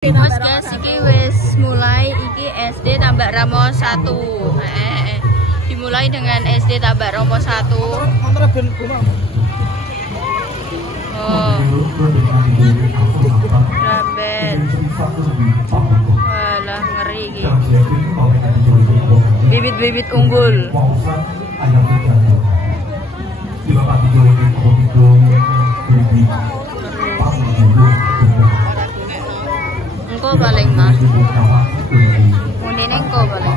Mas guys, iki wis mulai iki SD Tambak Ramo 1. Dimulai dengan SD Tambak Ramo 1. Oh. Rambet. Walah ngeri iki. Bibit-bibit unggul. Engko paling mah. Munine engko paling.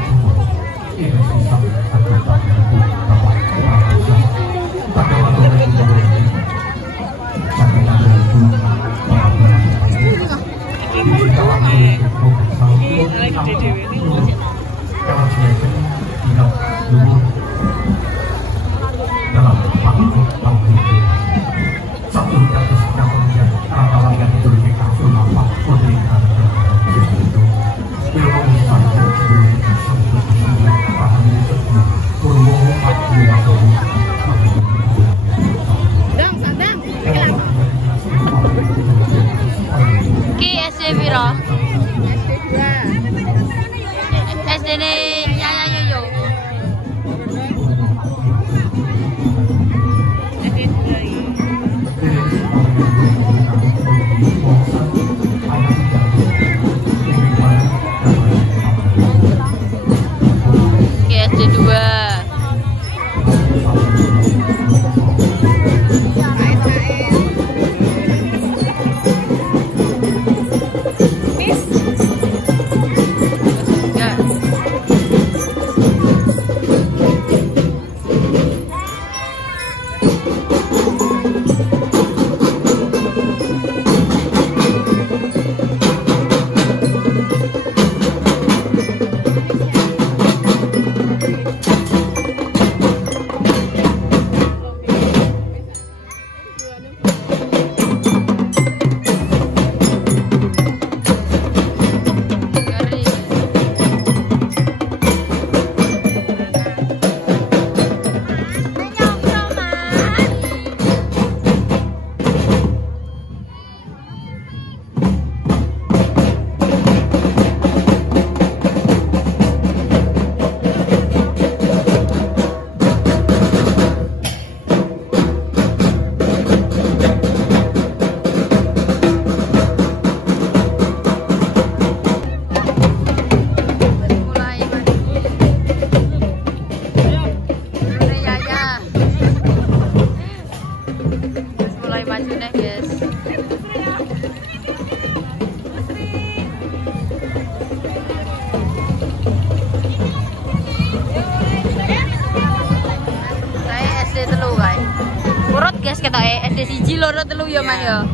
SD siji loro telu ya Mas ya.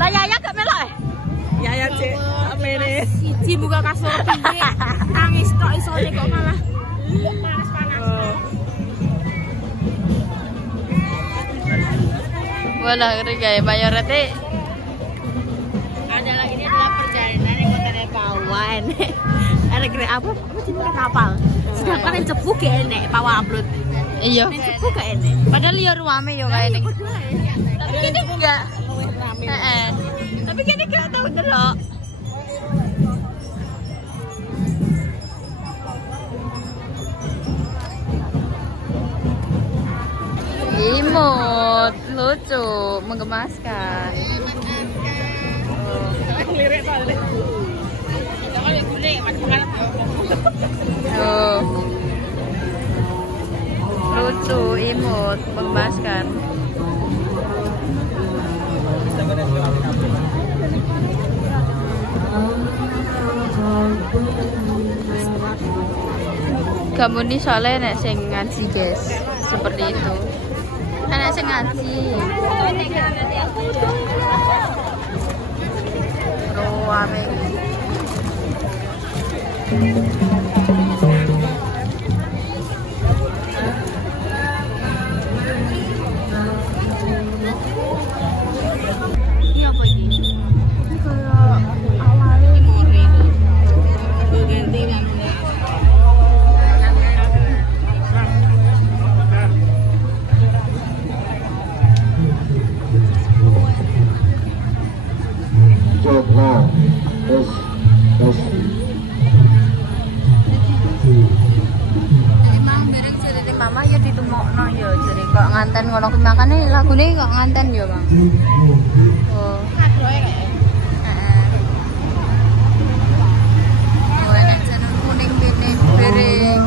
Lah Yaya gak melok eh? Yaya cek amene. Siji buka kasur tinggi. Nangis tok isone kok malah panas-panas. Walah ngeri gawe mayorete. Adalah ini adalah perjalanan yang kotanya kawan. Ada kira apa cinta kapal. Sedangkan yang cepu gak enek pawa upload. Iya. Yang cepu gak enek. Padahal ya ruame yo kae ning. Tapi kene enggak. Heeh. Tapi kene gak tau ndelok. Imut, lucu, menggemaskan. Lirik balik. Jangan yang kuning, makan. Oh. Lucu, imut, menggemaskan. Kamu nih soalnya nek sing ngaji guys, seperti itu. Nek sing ngaji. Ruame. Iya apa ini? Ini kayak awalnya mori. Ganti kan. So now, nganten ngono kuwi makane lagune kok nganten ya, Bang. Oh. Kadroe kayak. Heeh. Oh, enak jeneng kuning kene bering.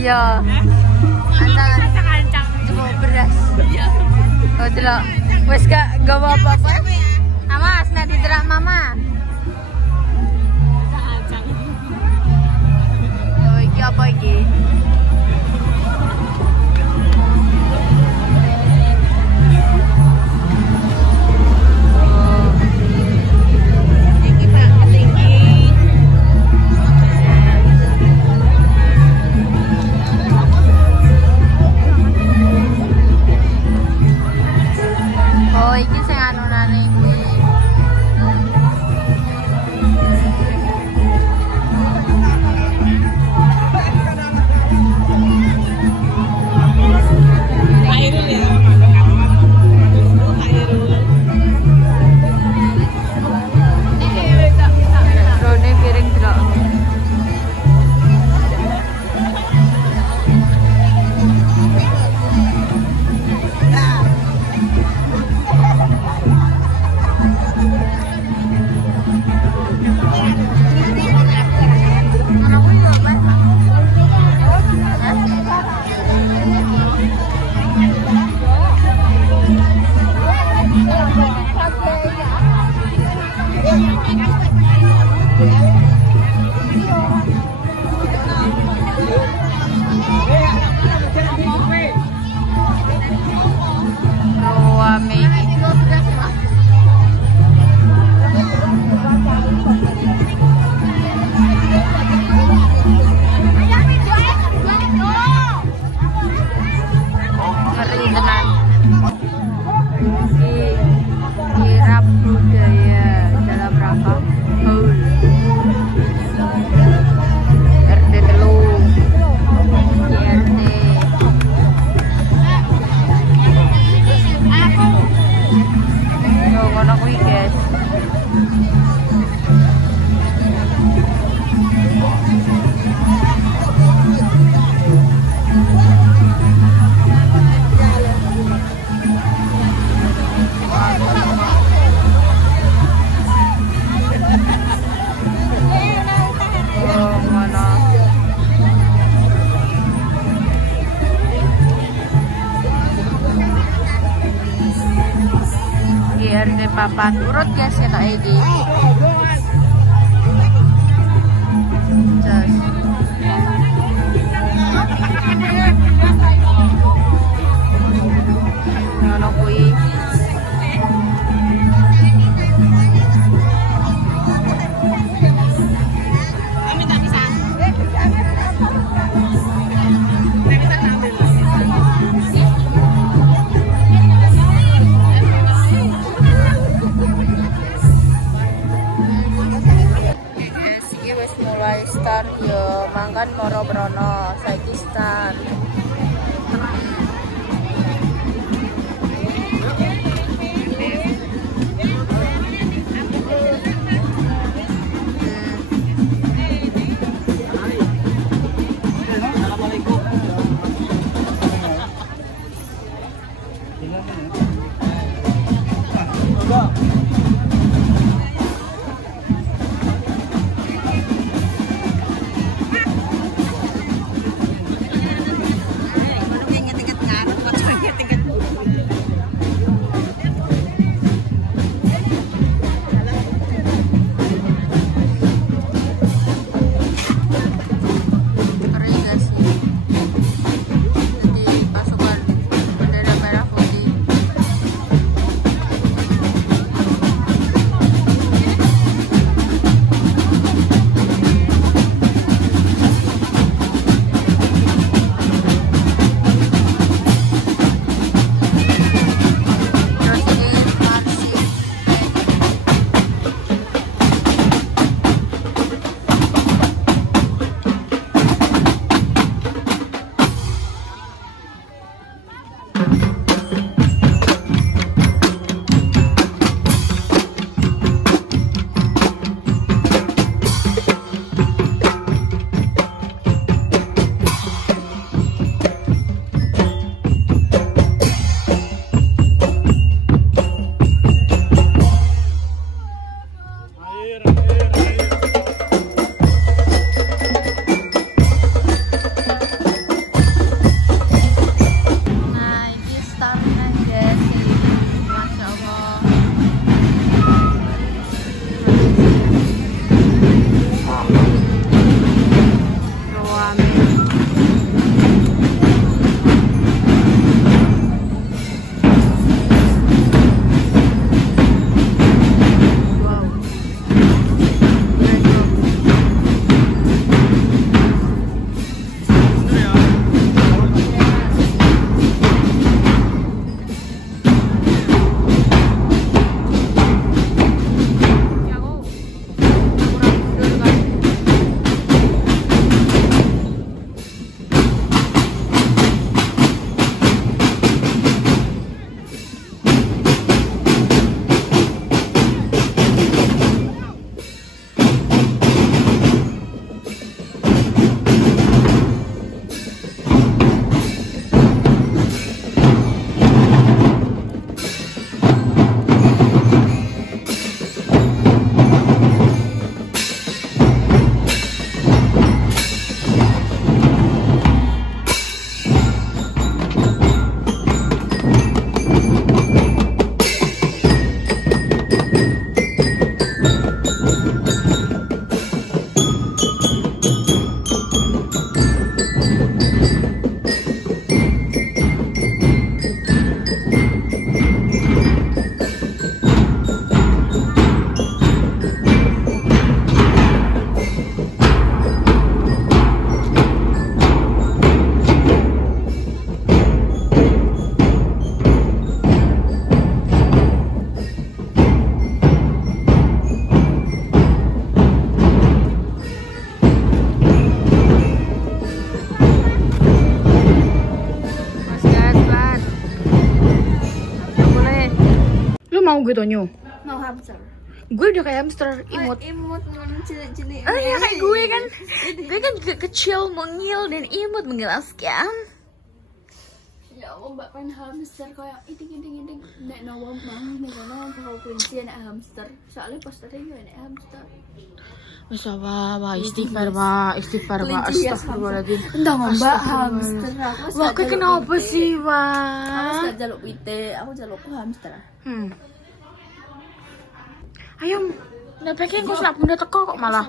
Iya. Ancang-ancang coba beras. Oh, delok. Wis gak gawa apa-apa. Amas, nek diterak mama. Oh, iki apa iki? Oh, iki sing anunane kuwi. Airul ya. Rone piring delok. Kirap budaya dalam rangka haul RT telu RT yo ngono kuwi guys. RT papat urut guys ya tak iki. Jos. Ngono kuwi. Mulai start yo mangkan moro brono saiki start. mau gue tonyo. Mau hamster. Gue udah kayak hamster, imut. Imut cilik-cilik. Oh iya kayak gue kan. Gue kan juga kecil, mungil dan imut mengelaskan. Ya Allah, mbak pengen hamster kayak iting. Nek nawa mang nek kono kalau kunci nek hamster. Soalnya posternya juga nek hamster. Wis wah istighfar, astagfirullahaladzim. Entah mbak hamster aku. Wah, kayak kenapa sih, Aku Wah? gak jaluk pite, aku jalukku hamster. Ayo, udah packing kok selak bunda teko kok malah.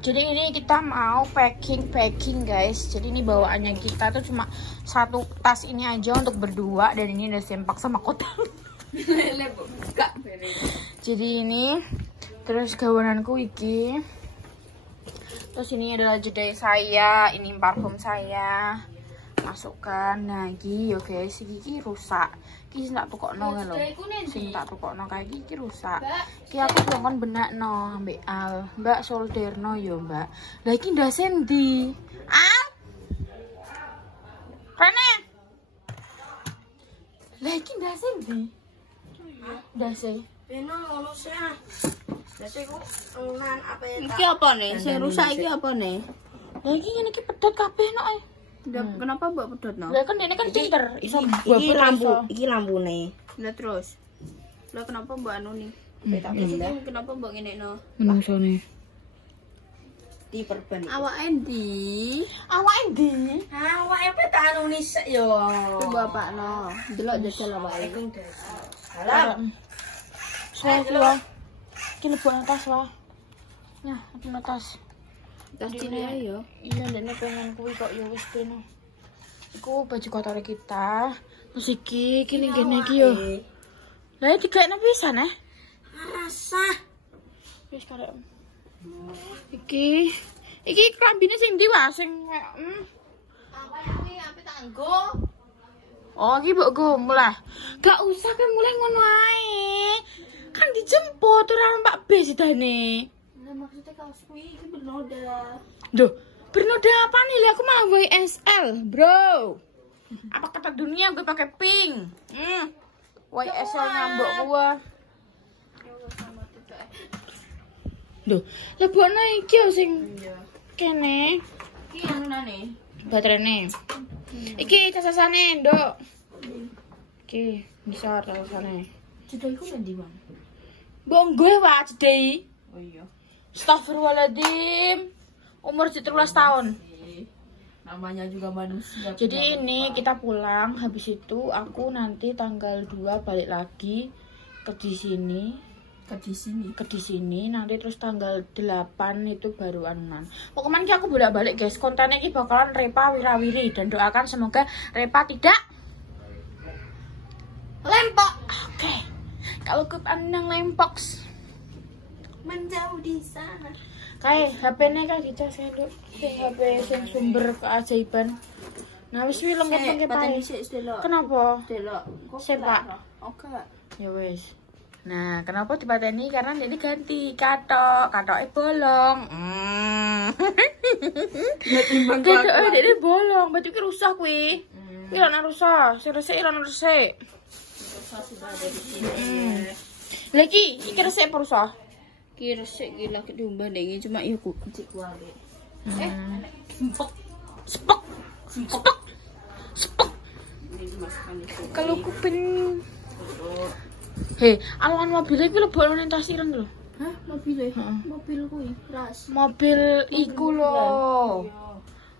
Jadi ini kita mau packing guys. Jadi ini bawaannya kita tuh cuma satu tas ini aja untuk berdua dan ini udah sempak sama kotak. Jadi ini terus gawananku iki. Terus ini adalah jedai saya, ini parfum saya. Masukkan. Nah, iki yo guys, iki rusak. Iki tak tukokno lho. Sing tak tukokno kayak iki rusak. Iki aku blongkon benakno ambek Al. Mbak solderno yo, Mbak. Lah iki ndasen ndi? Ah? Rene. Lah iki ndasen ndi? Ndase. Beno ngono sih. Ndase ku enan apa ya? Iki apa nih? Sing rusak iki apa nih? Lah iki ngene iki pedot kabeh nok. Kenapa mbak pedot no? Lah kan dene kan pinter iso Iki lampune. Lah terus. Lah kenapa mbak anu nih? Kenapa mbak ngene no? Menungsone. Diperban. Awak endi? Awake pe tak anu nisek yo. Ku bapak no. Delok jajal awake. Salam. Soalnya iki lebok atas wah. Nah, aku atas. Tas cilik ayo. Iya, dene pengen kuwi kok ya wis beno. Iku baju kotor kita. Terus iki ning kene iki yo. Lah dikekne pisan Rasa. Wis karek. Iki klambine sing ndi wae sing Apa iki ape tak nggo? Oh, iki mbok gomu lah. Gak usah kan mulai ngono ae. Kan dijemput ora Mbak B sidane. Lah maksudnya kaos kuwi iki bernoda. Duh, bernoda apa nih? Aku malah YSL, bro. Apa kata dunia gue pakai pink? YSL ngambok gua. Duh, lebokno iki yo sing kene. Iki anane. Baterainya. Iki casasane, Nduk. Iki bisa casasane. Jedai ku nang ndi, Bang? Mbok gue wae jedai. Oh iya. Astagfirullahaladzim. Umur 17 tahun. Namanya juga manusia. Jadi ini kita pulang, habis itu aku nanti tanggal 2 balik lagi ke di sini nanti terus tanggal 8 itu baru anunan. Pokoknya aku bolak-balik guys. Kontennya ini bakalan Repa wirawiri dan doakan semoga Repa tidak lempok. Oke. Kalau ke pandang lempok menjauh di sana. kayak HP-nya kayak dicas ya, Dok. Sing HP sing sumber keajaiban. Nah, wis lengkap-lengkap ae. Kenapa? Sepak. Oke. Ya wis. Nah, kenapa dipateni? Karena jadi ganti katoknya bolong. Katoknya jadi bolong, berarti ki rusak kuwi. Kuwi ana rusak, sing resik ana resik. Rusak sudah ada di sini. Lagi, iki resik apa rusak? Ki resik ki lagi diumbah ndek cuma iya ku cek wae. Spok. Kalau kuping hei, aluan mobilnya itu lebok nang tas ireng lho. Hah, mobil mobil kuwi ras. Mobil iku lho.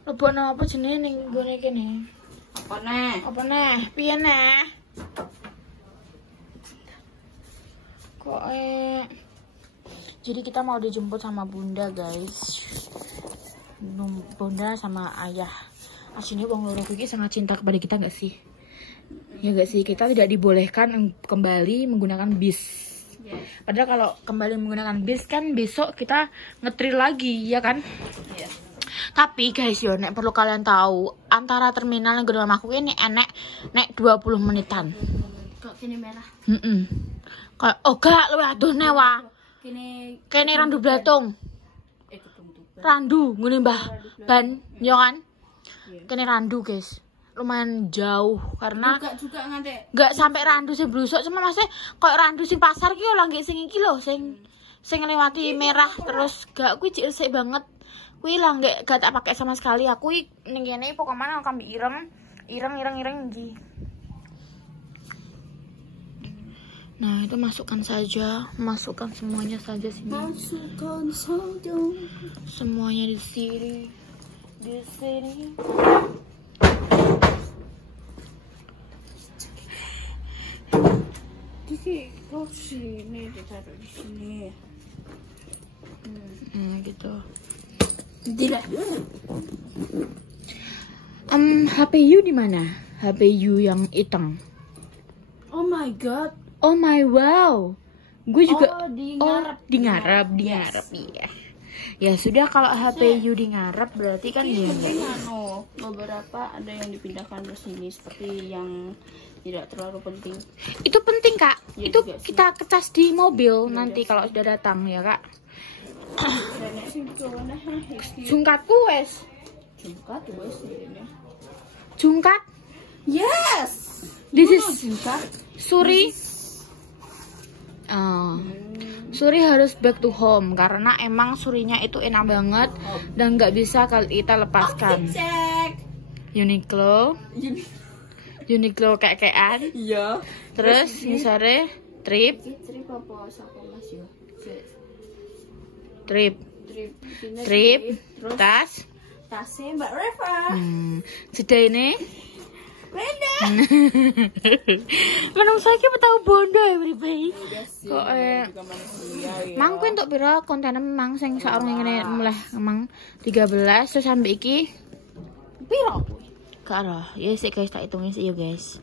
Lebok nang apa jenenge ning nggone kene? Apa neh? Piye neh? Kok jadi kita mau dijemput sama Bunda, guys. Bunda sama ayah. Aslinya wong loro iki sangat cinta kepada kita enggak sih? Ya enggak sih, kita tidak dibolehkan kembali menggunakan bis. Padahal kalau kembali menggunakan bis kan besok kita ngetril lagi, ya kan? Iya. Tapi guys yo, nek perlu kalian tahu, antara terminal yang gedung rumahku ini nek 20 menitan. Kok kene merah? Kayak gak luwih adoh newa. Kene Randu Blatung. Randu ngene Mbah Ban, yo kan? Kene Randu, guys. lumayan jauh karena juga ngantek. nggak sampai randu sing blusuk, cuma maksudnya koyo randu sing pasar ki lho nggih sing iki lho sing ngliwati merah terus gak kuwi resik banget. Kuwi lah gak tak pakai sama sekali. Aku ning kene pokoknya kambi ireng iki. Nah, itu masukkan semuanya saja sini. Masukkan saja. Semuanya di sini. Sini ditaruh di sini. Gitu. Tidak. HP you di mana? HP you yang hitam. Oh my god. Oh my wow. Gue juga Di ngarep. Iya. Ya sudah, kalau HP you di ngarep berarti kan ya. Penting beberapa ada yang dipindahkan ke sini seperti yang tidak terlalu penting. Itu penting, Kak. Ya, itu juga sih. kita kecas di mobil Ya, nanti ya, kalau sudah datang ya, Kak. Dan sing kawan Jungkatku wes. jungkat wes ini. Jungkat. Yes. This is jungkat. Suri. Suri harus back to home karena emang surinya itu enak banget dan nggak bisa kita lepaskan. Cek. Uniqlo kayak-kayakan. Iya. Terus misalnya trip, Trip apa sapa Mas yo? trip, Terus tas. Mbak Reva. Sudah ini. Brenda. Menung saya tahu bondo ya beri. Kok manusia. mang kuwi entuk pira konten memang sing saurung ngene mulai emang 13 terus sampai iki Piro? Kak, ya sih guys, tak hitungin sih ya guys.